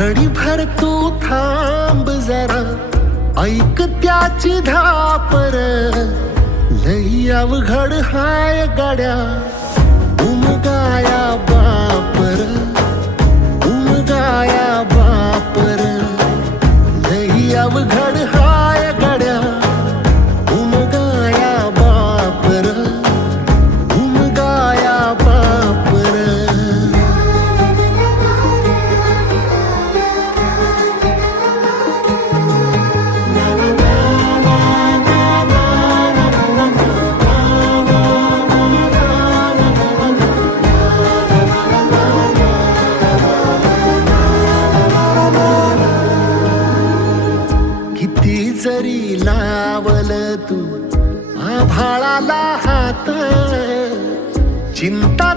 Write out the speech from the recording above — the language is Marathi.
घडीभर तू थांब जरा, ऐक त्याची धापर. लई अवघड हाय गाड्या, उमगाया बापर, उमगाया बापर. लई अवघड हाय गाड्या, उमगाया बापर, उमगाया बापर. किती जरी लावल तू आभाळाला हात, चिंता